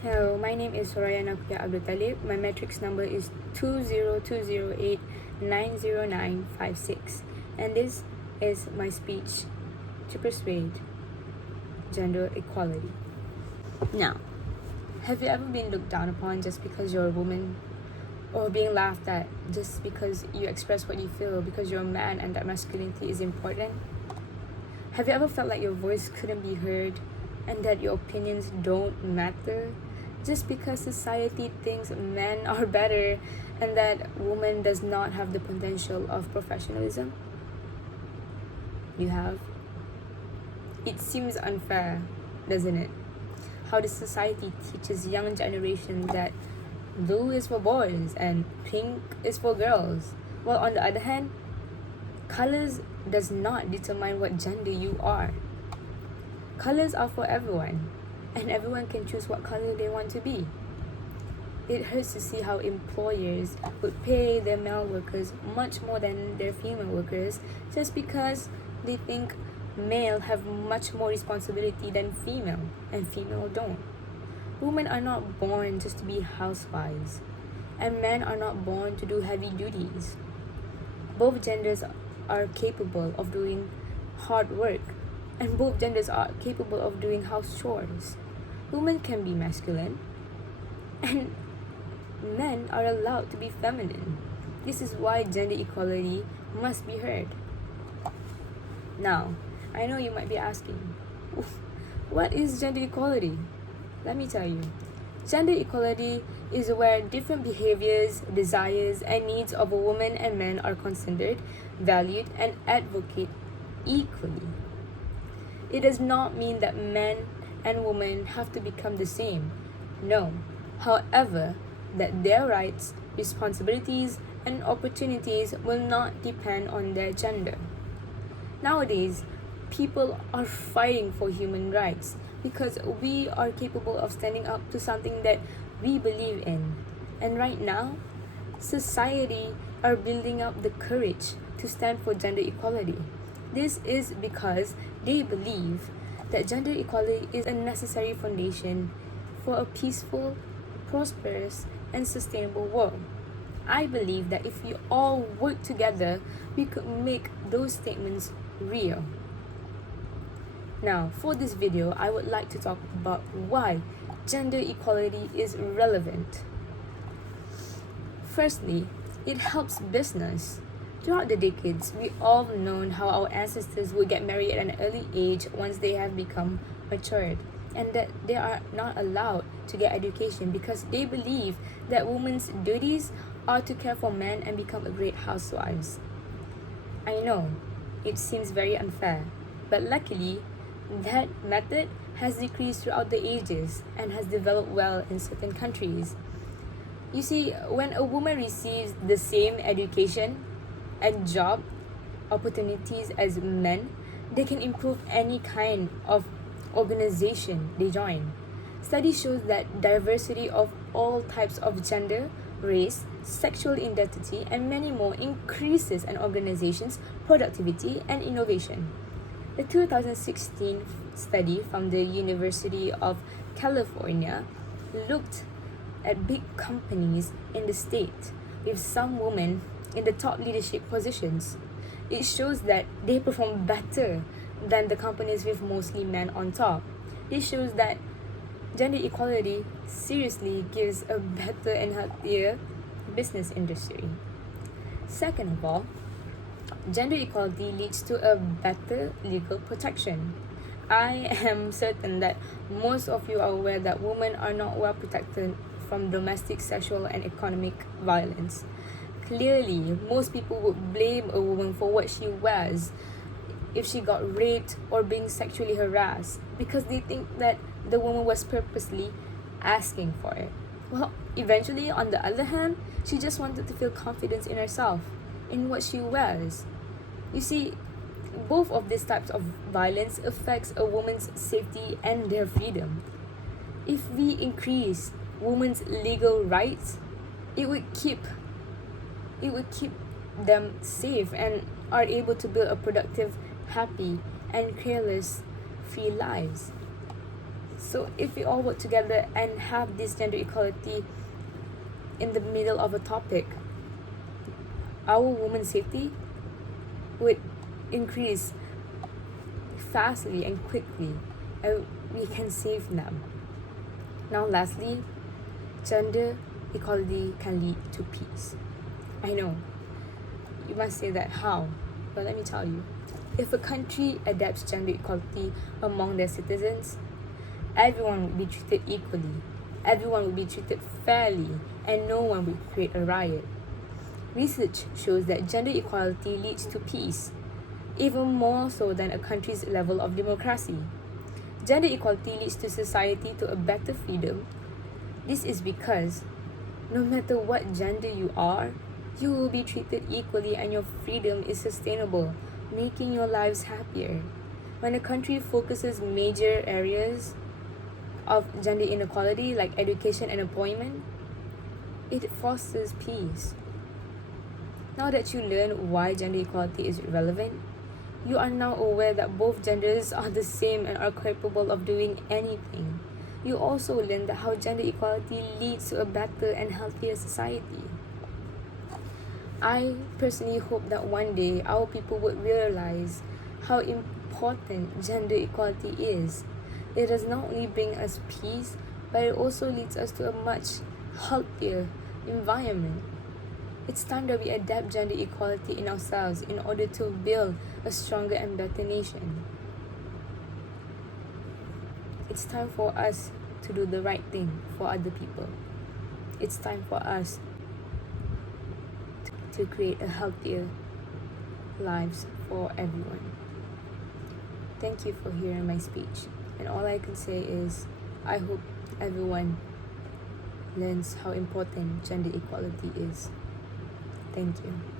Hello, my name is NAQUIAH. My matrix number is 20208900956, and this is my speech to persuade gender equality. Now, have you ever been looked down upon just because you're a woman? Or being laughed at just because you express what you feel because you're a man and that masculinity is important? Have you ever felt like your voice couldn't be heard and that your opinions don't matter just because society thinks men are better and that woman does not have the potential of professionalism? You have? It seems unfair, doesn't it? How the society teaches young generation that blue is for boys and pink is for girls, while on the other hand, colors does not determine what gender you are. Colors are for everyone, and everyone can choose what color they want to be. It hurts to see how employers would pay their male workers much more than their female workers just because they think male have much more responsibility than female, and female don't. Women are not born just to be housewives, and men are not born to do heavy duties. Both genders are capable of doing hard work, and both genders are capable of doing house chores. Women can be masculine, and men are allowed to be feminine. This is why gender equality must be heard. Now, I know you might be asking, what is gender equality? Let me tell you. Gender equality is where different behaviors, desires, and needs of a woman and man are considered, valued, and advocated equally. It does not mean that men and women have to become the same. No. However, that their rights, responsibilities, and opportunities will not depend on their gender. Nowadays, people are fighting for human rights because we are capable of standing up to something that we believe in. And right now, society are building up the courage to stand for gender equality. This is because they believe that gender equality is a necessary foundation for a peaceful, prosperous, and sustainable world. I believe that if we all work together, we could make those statements real. Now, for this video, I would like to talk about why gender equality is relevant. Firstly, it helps business. Throughout the decades, we all known how our ancestors would get married at an early age once they have become matured, and that they are not allowed to get education because they believe that women's duties are to care for men and become a great housewives. I know, it seems very unfair, but luckily, that method has decreased throughout the ages and has developed well in certain countries. You see, when a woman receives the same education and job opportunities as men, they can improve any kind of organization they join. Study shows that diversity of all types of gender, race, sexual identity, and many more increases an organization's productivity and innovation. The 2016 study from the University of California looked at big companies in the state with some women in the top leadership positions. It shows that they perform better than the companies with mostly men on top. It shows that gender equality seriously gives a better and healthier business industry. Second of all, gender equality leads to a better legal protection. I am certain that most of you are aware that women are not well protected from domestic, sexual, and economic violence. Clearly, most people would blame a woman for what she wears if she got raped or being sexually harassed because they think that the woman was purposely asking for it. Well, eventually, on the other hand, she just wanted to feel confidence in herself, in what she wears. You see, both of these types of violence affects a woman's safety and their freedom. If we increase women's legal rights, it would keep them safe and are able to build a productive, happy, and careless free lives. So if we all work together and have this gender equality in the middle of a topic, our women's safety would increase fastly and quickly, and we can save them. Now lastly, gender equality can lead to peace. I know, you must say that how, but let me tell you. If a country adapts gender equality among their citizens, everyone would be treated equally, everyone would be treated fairly, and no one would create a riot. Research shows that gender equality leads to peace, even more so than a country's level of democracy. Gender equality leads to society to a better freedom. This is because no matter what gender you are, you will be treated equally and your freedom is sustainable, making your lives happier. When a country focuses major areas of gender inequality like education and employment, it fosters peace. Now that you learn why gender equality is relevant, you are now aware that both genders are the same and are capable of doing anything. You also learn that how gender equality leads to a better and healthier society. I personally hope that one day our people would realize how important gender equality is. It does not only bring us peace, but it also leads us to a much healthier environment. It's time that we adapt gender equality in ourselves in order to build a stronger and better nation. It's time for us to do the right thing for other people. It's time for us to create a healthier lives for everyone. Thank you for hearing my speech. And all I can say is, I hope everyone learns how important gender equality is. Thank you.